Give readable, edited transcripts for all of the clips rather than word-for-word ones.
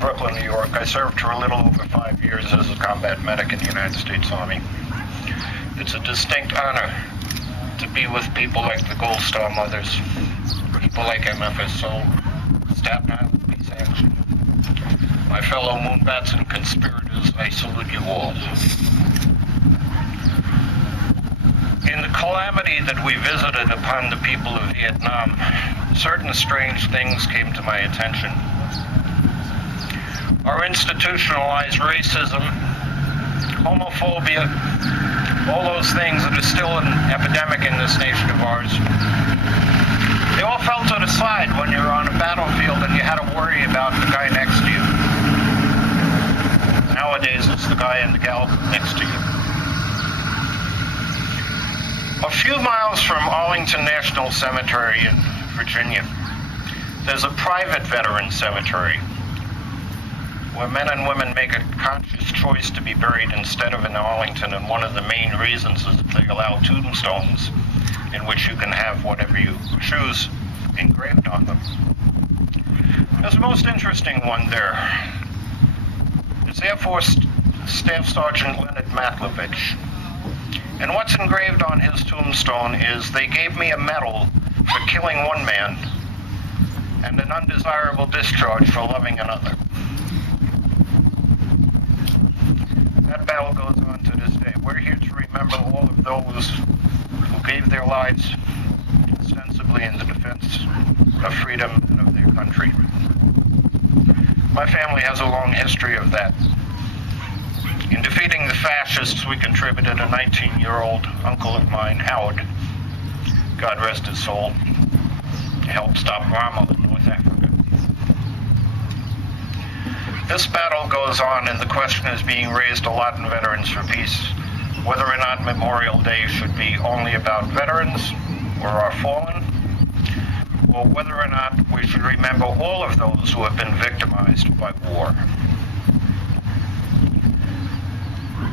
Brooklyn, New York. I served for a little over 5 years as a combat medic in the United States Army. It's a distinct honor to be with people like the Gold Star Mothers, people like MFSO, Staten Island Peace Action. My fellow moonbats and conspirators, I salute you all. In the calamity that we visited upon the people of Vietnam, certain strange things came to my attention. Our institutionalized racism, homophobia, all those things that are still an epidemic in this nation of ours, they all fell to the side when you're on a battlefield and you had to worry about the guy next to you. Nowadays, it's the guy and the gal next to you. A few miles from Arlington National Cemetery in Virginia, there's a private veteran cemetery where men and women make a conscious choice to be buried instead of in Arlington, and one of the main reasons is that they allow tombstones in which you can have whatever you choose engraved on them. There's the most interesting one there. It's Air Force Staff Sergeant Leonard Matlovich. And what's engraved on his tombstone is, they gave me a medal for killing one man and an undesirable discharge for loving another. That battle goes on to this day. We're here to remember all of those who gave their lives ostensibly in the defense of freedom and of their country. My family has a long history of that. In defeating the fascists, we contributed a 19-year-old uncle of mine, Howard, God rest his soul, to help stop Rommel in North Africa. This battle goes on, and the question is being raised a lot in Veterans for Peace, whether or not Memorial Day should be only about veterans or our fallen, or whether or not we should remember all of those who have been victimized by war.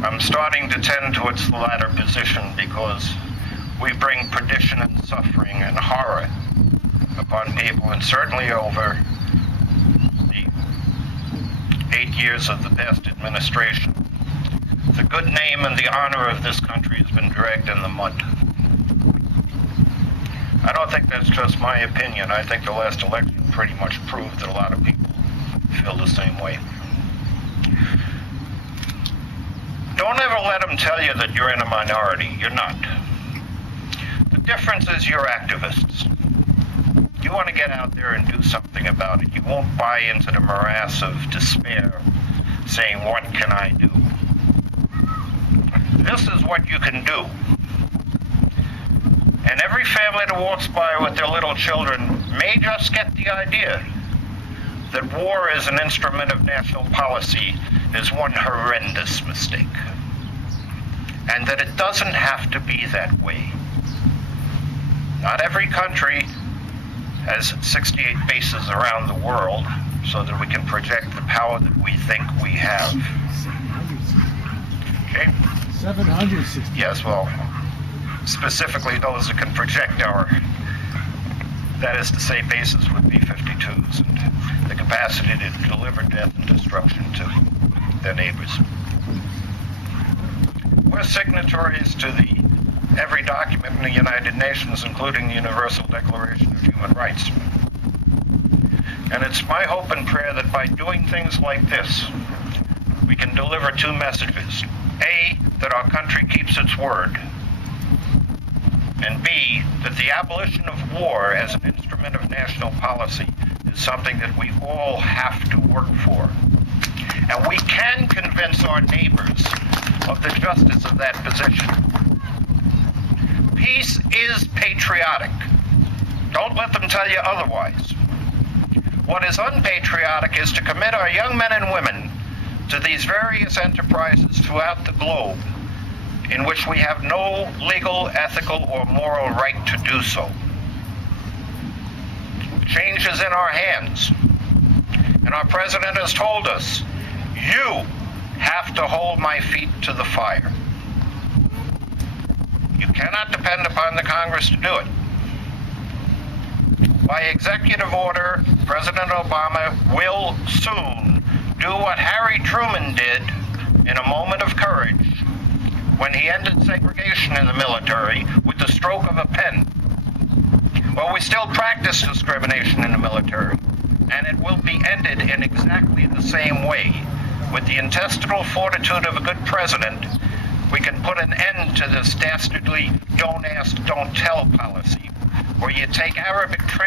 I'm starting to tend towards the latter position because we bring perdition and suffering and horror upon people, and certainly over the 8 years of the past administration, the good name and the honor of this country has been dragged in the mud. I don't think that's just my opinion. I think the last election pretty much proved that a lot of people feel the same way. Don't ever let them tell you that you're in a minority. You're not. The difference is you're activists. You want to get out there and do something about it. You won't buy into the morass of despair, saying, what can I do? This is what you can do. And every family that walks by with their little children may just get the idea that war is an instrument of national policy is one horrendous mistake. And that it doesn't have to be that way. Not every country has 68 bases around the world so that we can project the power that we think we have. Okay? 760. Yes, well, specifically those that can project our, that is to say, bases with B-52s and the capacity to deliver death and destruction to their neighbors. We're signatories to every document in the United Nations, including the Universal Declaration of Human Rights. And it's my hope and prayer that by doing things like this, we can deliver two messages. A, that our country keeps its word. And B, that the abolition of war as an instrument of national policy is something that we all have to work for. And we can convince our neighbors of the justice of that position. Peace is patriotic. Don't let them tell you otherwise. What is unpatriotic is to commit our young men and women to these various enterprises throughout the globe in which we have no legal, ethical, or moral right to do so. Change is in our hands. And our president has told us, you have to hold my feet to the fire. You cannot depend upon the Congress to do it. By executive order, President Obama will soon do what Harry Truman did in a moment of courage when he ended segregation in the military with the stroke of a pen. Well, we still practice discrimination in the military, and it will be ended in exactly the same way. With the intestinal fortitude of a good president, we can put an end to this dastardly don't ask, don't tell policy, where you take Arabic